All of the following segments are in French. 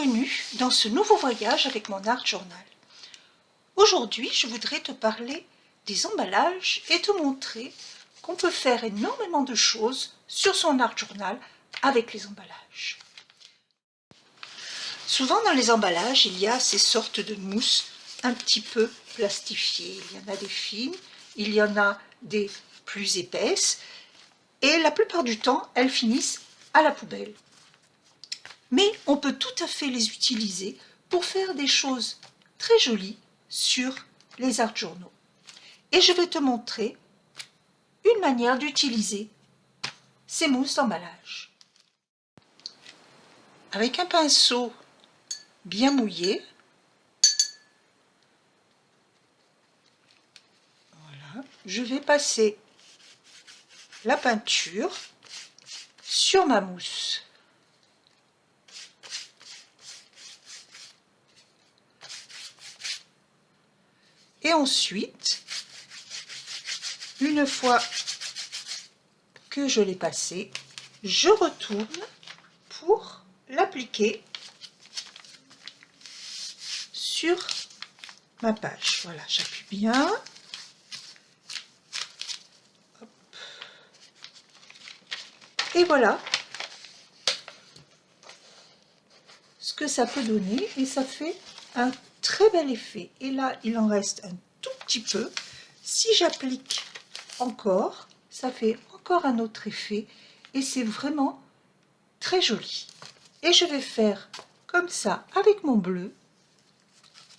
Bienvenue dans ce nouveau voyage avec mon Art Journal. Aujourd'hui, je voudrais te parler des emballages et te montrer qu'on peut faire énormément de choses sur son Art Journal avec les emballages. Souvent dans les emballages, il y a ces sortes de mousses un petit peu plastifiées. Il y en a des fines, il y en a des plus épaisses et la plupart du temps, elles finissent à la poubelle. Mais on peut tout à fait les utiliser pour faire des choses très jolies sur les art journaux. Et je vais te montrer une manière d'utiliser ces mousses d'emballage. Avec un pinceau bien mouillé, voilà, je vais passer la peinture sur ma mousse. Et ensuite, une fois que je l'ai passé, je retourne pour l'appliquer sur ma page. Voilà, j'appuie bien. Hop. Et voilà ce que ça peut donner et ça fait un très bel effet. Et là, il en reste un tout petit peu. Si j'applique encore, ça fait encore un autre effet et c'est vraiment très joli. Et je vais faire comme ça avec mon bleu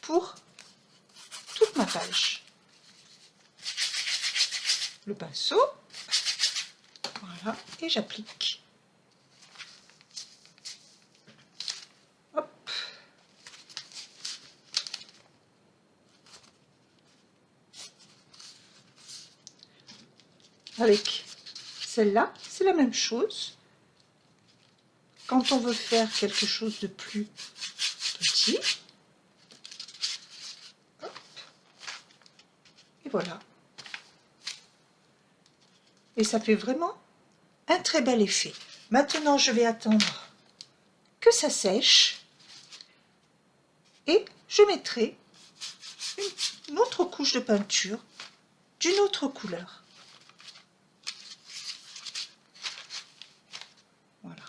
pour toute ma page. Le pinceau, voilà, et j'applique. Hop. Avec celle-là, c'est la même chose. Quand on veut faire quelque chose de plus petit, hop, et voilà. Et ça fait vraiment un très bel effet. Maintenant, je vais attendre que ça sèche et je mettrai une autre couche de peinture d'une autre couleur. Voilà.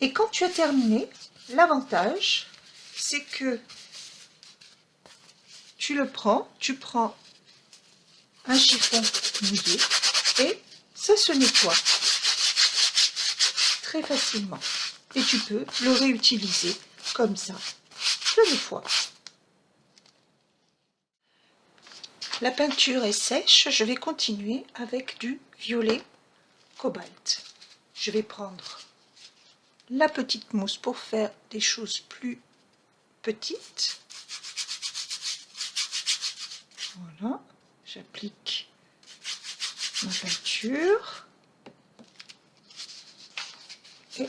Et quand tu as terminé, l'avantage, c'est que tu prends un chiffon mouillé et ça se nettoie très facilement. Et tu peux le réutiliser comme ça, plein de fois. La peinture est sèche, je vais continuer avec du violet cobalt. Je vais prendre la petite mousse pour faire des choses plus petites. Voilà, j'applique ma peinture. Et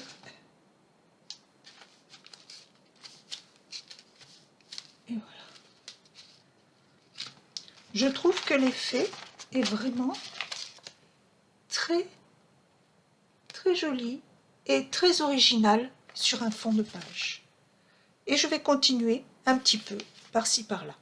voilà. Je trouve que l'effet est vraiment très joli et très original sur un fond de page. Et je vais continuer un petit peu par-ci par-là.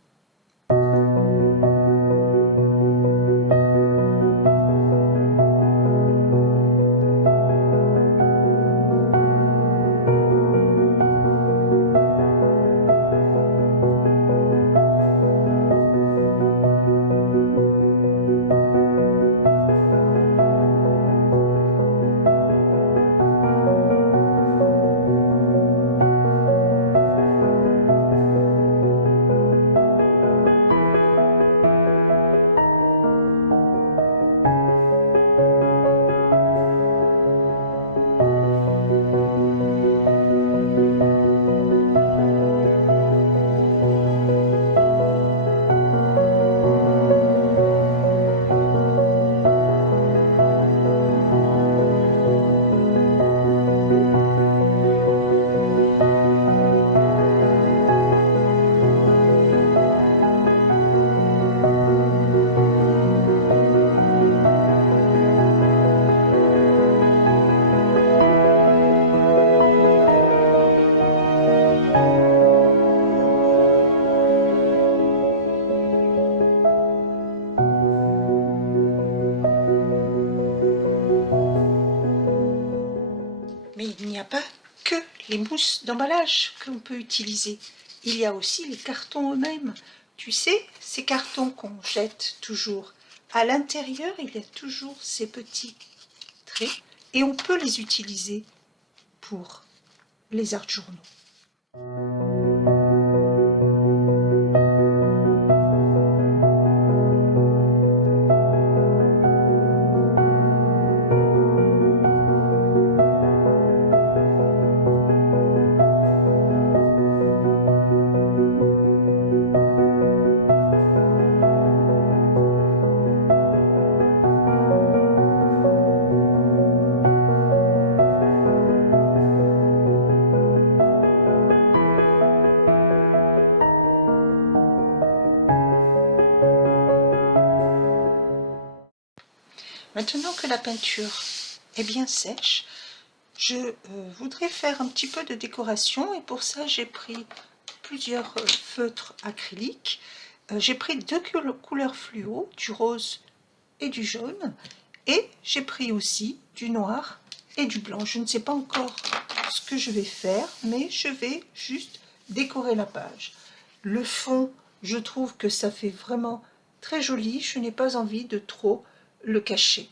n'y a pas que les mousses d'emballage que l'on peut utiliser. Il y a aussi les cartons eux-mêmes. Tu sais, ces cartons qu'on jette toujours, à l'intérieur, il y a toujours ces petits traits et on peut les utiliser pour les art-journaux. Maintenant que la peinture est bien sèche, je voudrais faire un petit peu de décoration et pour ça j'ai pris plusieurs feutres acryliques. J'ai pris deux couleurs fluo, du rose et du jaune, et j'ai pris aussi du noir et du blanc. Je ne sais pas encore ce que je vais faire, mais je vais juste décorer la page. Le fond, je trouve que ça fait vraiment très joli, je n'ai pas envie de trop le cacher.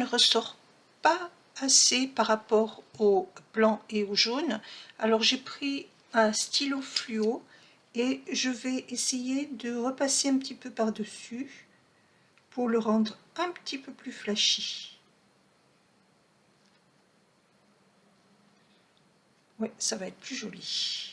ne ressort pas assez par rapport au blanc et au jaune. Alors j'ai pris un stylo fluo et je vais essayer de repasser un petit peu par-dessus pour le rendre un petit peu plus flashy. Ouais, ça va être plus joli.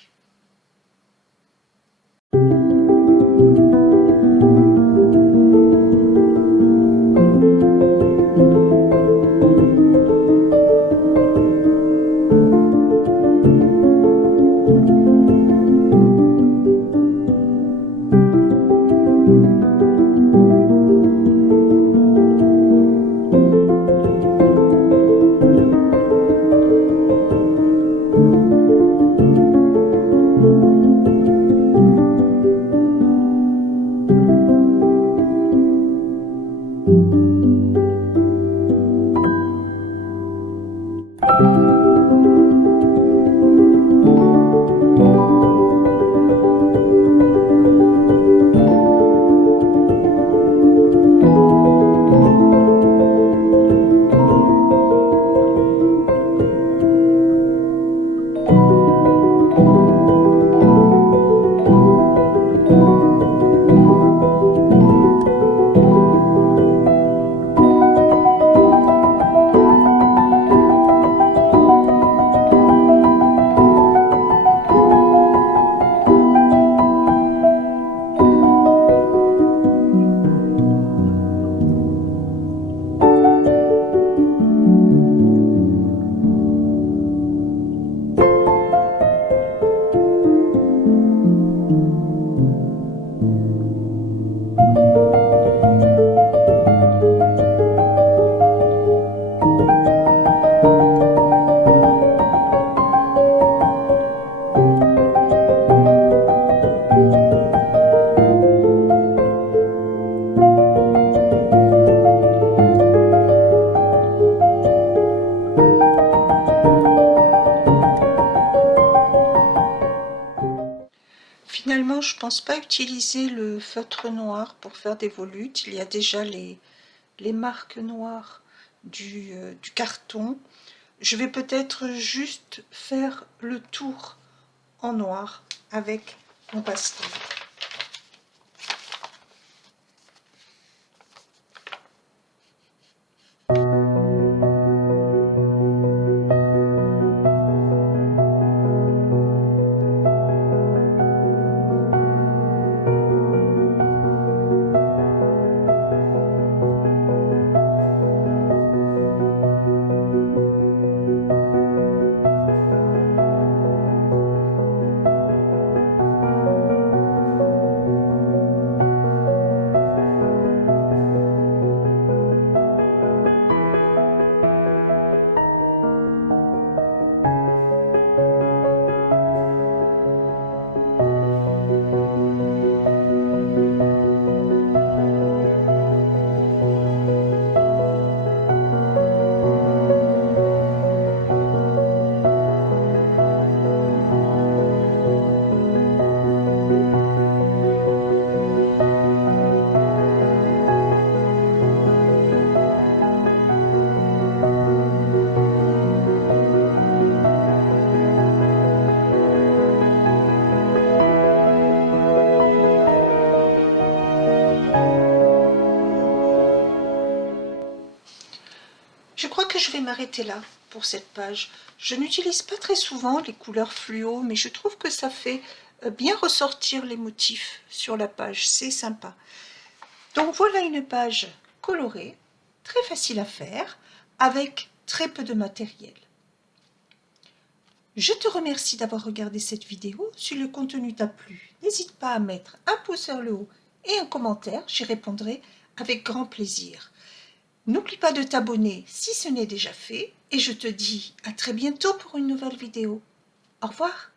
Finalement, je ne pense pas utiliser le feutre noir pour faire des volutes. Il y a déjà les marques noires du carton. Je vais peut-être juste faire le tour en noir avec mon pastel. Je crois que je vais m'arrêter là pour cette page. Je n'utilise pas très souvent les couleurs fluo, mais je trouve que ça fait bien ressortir les motifs sur la page. C'est sympa. Donc voilà une page colorée, très facile à faire, avec très peu de matériel. Je te remercie d'avoir regardé cette vidéo. Si le contenu t'a plu, n'hésite pas à mettre un pouce vers le haut et un commentaire. J'y répondrai avec grand plaisir. N'oublie pas de t'abonner si ce n'est déjà fait et je te dis à très bientôt pour une nouvelle vidéo. Au revoir.